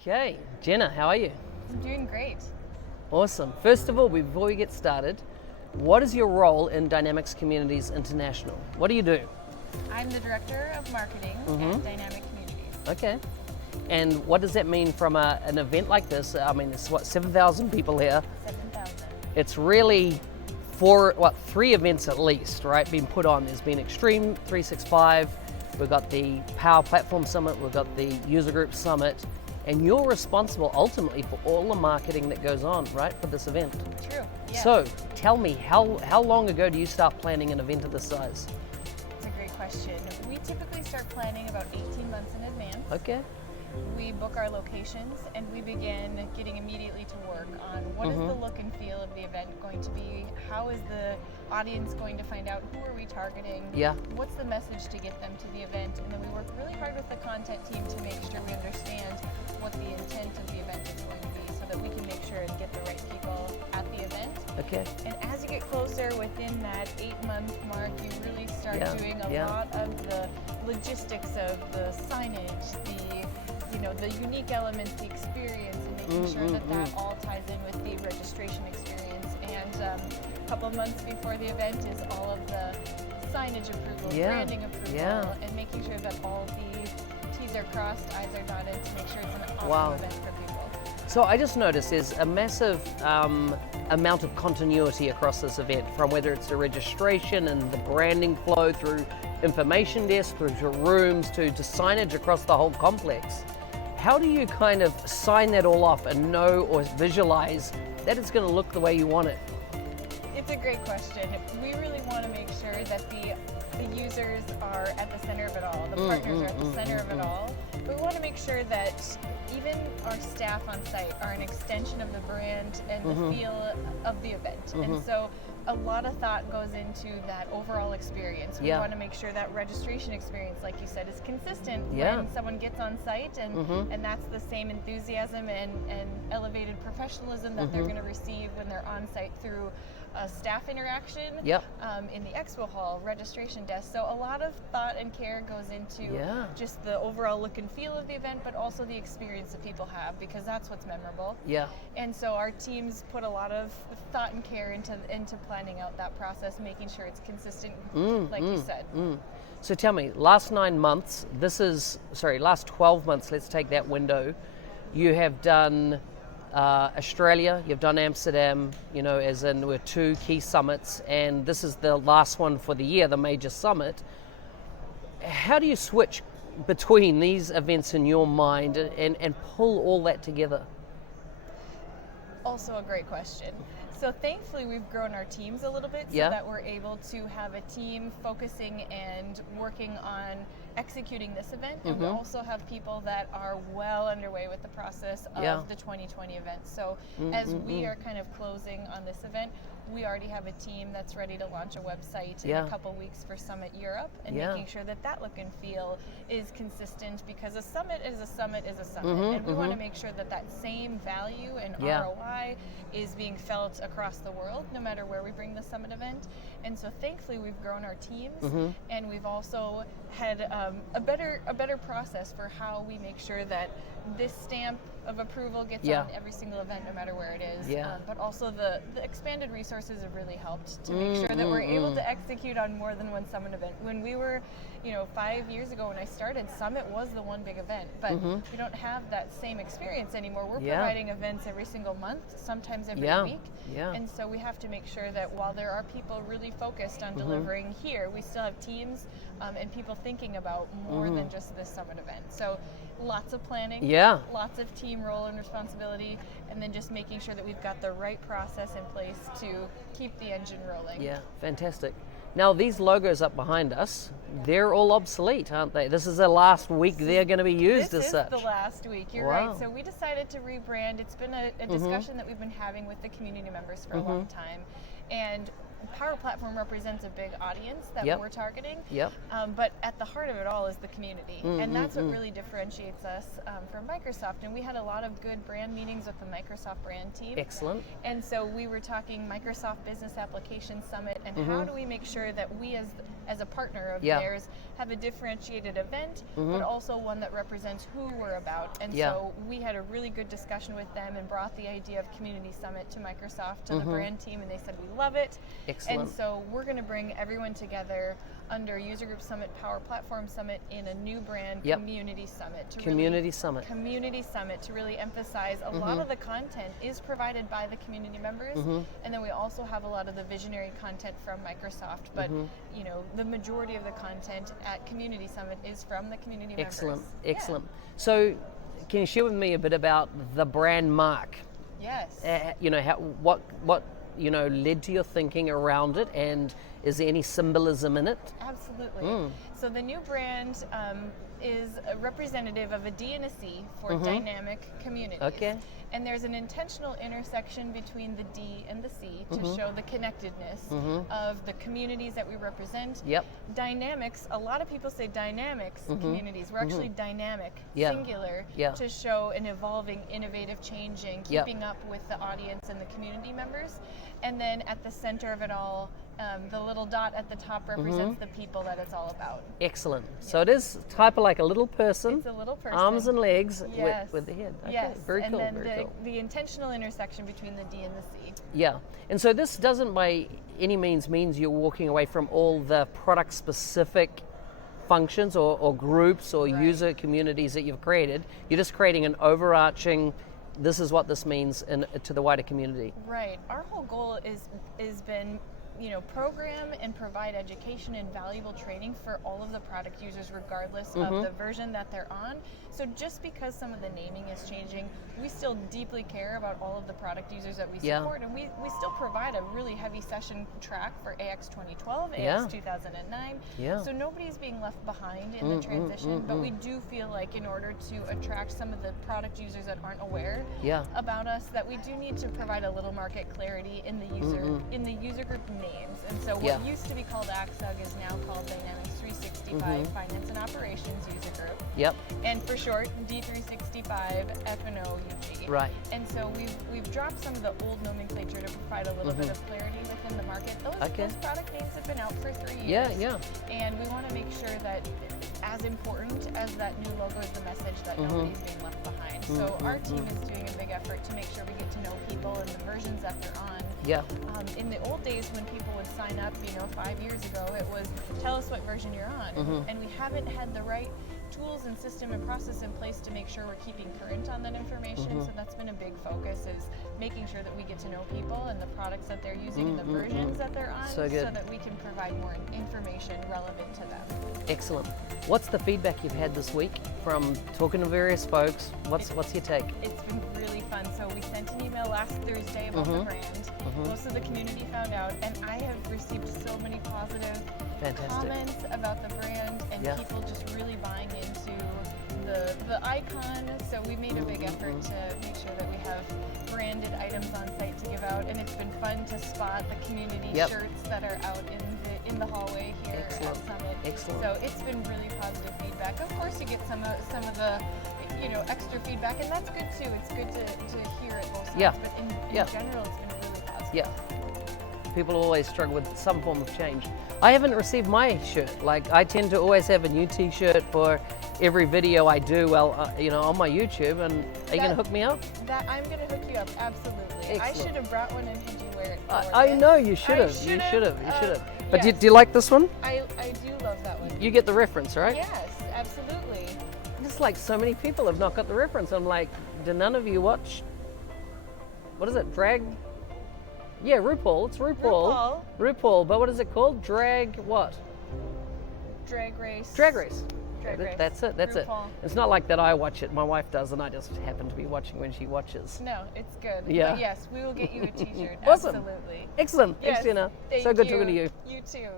Okay, Jenna, how are you? I'm doing great. Awesome. First of all, before we get started, what is your role in Dynamics Communities International? What do you do? I'm the Director of Marketing at Dynamic Communities. Okay. And what does that mean from an event like this? I mean, it's 7,000 people here. 7,000. It's really three events at least, right, being put on. There's been Extreme 365, we've got the Power Platform Summit, we've got the User Group Summit, and you're responsible ultimately for all the marketing that goes on, right, for this event. True. Yeah. So tell me, how long ago do you start planning an event of this size? That's a great question. We typically start planning about 18 months in advance. Okay. We book our locations and we begin getting immediately to work on what is the look and feel of the event going to be, how is the audience going to find out, who are we targeting, what's the message to get them to the event, and then we work really hard with the content team to make sure we understand what the intent of the event is going to be so that we can make sure and get the right people at the event. Okay. And as you get closer within that 8-month mark, you really start doing a lot of the logistics of the signage, the unique elements, the experience, and making sure that all ties in with the registration experience. And a couple of months before the event is all of the signage approval, branding approval, and making sure that all the T's are crossed, I's are dotted to make sure it's an awesome event for people. So I just noticed there's a massive amount of continuity across this event, from whether it's the registration and the branding flow through information desk, through to rooms, to signage across the whole complex. How do you kind of sign that all off and know or visualize that it's going to look the way you want it? It's a great question. We really want to make sure that the users are at the center of it all, the partners are at the center of it all. But we want to make sure that even our staff on site are an extension of the brand and the feel of the event. And so a lot of thought goes into that overall experience. We want to make sure that registration experience, like you said, is consistent when someone gets on site, and that's the same enthusiasm and elevated professionalism that they're going to receive when they're on site through staff interaction in the expo hall, registration desk. So a lot of thought and care goes into just the overall look and feel of the event, but also the experience that people have, because that's what's memorable. And so our teams put a lot of thought and care into planning out that process, making sure it's consistent, like you said. So tell me, last 9 months, last 12 months, let's take that window, you have done Australia, you've done Amsterdam, as in we're 2 key summits, and this is the last one for the year, the major summit. How do you switch between these events in your mind and pull all that together? Also a great question. So thankfully we've grown our teams a little bit so that we're able to have a team focusing and working on executing this event, and we also have people that are well underway with the process of the 2020 event. So as we are kind of closing on this event, we already have a team that's ready to launch a website in a couple weeks for Summit Europe, and making sure that look and feel is consistent, because a summit is a summit is a summit, and we want to make sure that same value and ROI is being felt across the world, no matter where we bring the summit event. And so thankfully we've grown our teams, and we've also had a better process for how we make sure that this stamp of approval gets on every single event, no matter where it is. But also the expanded resources have really helped to make sure that we're able to execute on more than one summit event. When we were, 5 years ago when I started, Summit was the one big event, but we don't have that same experience anymore. We're providing events every single month, sometimes every week. And so we have to make sure that while there are people really focused on delivering here, we still have teams and people thinking about more than just this summit event. So lots of planning, lots of team role and responsibility, and then just making sure that we've got the right process in place to keep the engine rolling. Yeah, fantastic. Now these logos up behind us, they're all obsolete, aren't they? This is the last week they're going to be used as such. This is the last week, you're right. So we decided to rebrand. It's been a discussion that we've been having with the community members for a long time. And Power Platform represents a big audience that we're targeting, but at the heart of it all is the community, and that's what really differentiates us from Microsoft. And we had a lot of good brand meetings with the Microsoft brand team. Excellent. And so we were talking Microsoft Business Application Summit, and how do we make sure that we as as a partner of theirs, have a differentiated event, but also one that represents who we're about. And so we had a really good discussion with them and brought the idea of Community Summit to Microsoft, to the brand team, and they said, we love it. Excellent. And so we're going to bring everyone together under User Group Summit, Power Platform Summit, in a new brand, Community Summit. Community Summit to really emphasize a lot of the content is provided by the community members, and then we also have a lot of the visionary content from Microsoft, but you know, the majority of the content at Community Summit is from the community Excellent. members. Excellent. So can you share with me a bit about the brand mark? Yes. You know, what you know led to your thinking around it, and is there any symbolism in it? Absolutely. So the new brand is a representative of a D and a C for dynamic communities. Okay. And there's an intentional intersection between the D and the C to show the connectedness of the communities that we represent. Dynamics, a lot of people say dynamics communities. We're actually dynamic, singular, to show an evolving, innovative, changing, keeping up with the audience and the community members. And then at the center of it all, the little dot at the top represents the people that it's all about. Excellent. So it is type of like a little person. It's a little person. Arms and legs with the head. Okay. Yes. Very and cool. then very cool. the intentional intersection between the D and the C. Yeah. And so this doesn't by any means you're walking away from all the product specific functions or groups or user communities that you've created. You're just creating an overarching, this is what this means to the wider community. Right. Our whole goal is been, you know, program and provide education and valuable training for all of the product users, regardless of the version that they're on. So just because some of the naming is changing, we still deeply care about all of the product users that we support, and we still provide a really heavy session track for AX 2012, AX 2009. So nobody's being left behind in the transition, but we do feel like in order to attract some of the product users that aren't aware about us, that we do need to provide a little market clarity in the user group names. And so what used to be called AXUG is now called Dynamics 365 Finance and Operations User Group. And for short, D365 F&O UG. Right. And so we've dropped some of the old nomenclature to provide a little bit of clarity within the market. Those product names have been out for 3 years. And we want to make sure that as important as that new logo is the message that nobody's being left behind. So our team is doing a big effort to make sure we get to know people and the versions that they're on. In the old days when people would sign up, you know, 5 years ago, it was tell us what version you're on. And we haven't had the right tools and system and process in place to make sure we're keeping current on that information. So that's been a big focus, is making sure that we get to know people and the products that they're using and the versions that they're on, so that we can provide more information relevant to them. Excellent. What's the feedback you've had this week from talking to various folks? What's your take? It's been really fun. So we sent an email last Thursday about the brand. Most of the community found out, and I have received so many positive comments about the brand, and people just really buying into the icon. So we made a big effort to make sure that we have branded items on site to give out, and it's been fun to spot the community shirts that are out in the hallway here at Summit. So it's been really positive feedback. Of course, you get some of the extra feedback, and that's good too. It's good to hear it both sides. But in general, it's been really positive. People always struggle with some form of change. I haven't received my shirt. Like, I tend to always have a new t-shirt for every video I do, on my YouTube. And are you going to hook me up? I'm going to hook you up, absolutely. Excellent. I should have brought one and had you wear it. I know, you should have. You should have. But do you like this one? I do love that one. You get the reference, right? Yes, absolutely. Just like so many people have not got the reference. I'm like, do none of you watch, what is it, Drag? Yeah, RuPaul. It's RuPaul. RuPaul. But what is it called? Drag what? Drag Race. Drag Race. Drag Race. That's it. That's RuPaul. it. It's not like that I watch it. My wife does, and I just happen to be watching when she watches. No, it's good. Yeah. But yes, we will get you a t-shirt. Awesome. Absolutely. Excellent. Yes. Thanks, Jenna. Thank so good you. talking to you. You too.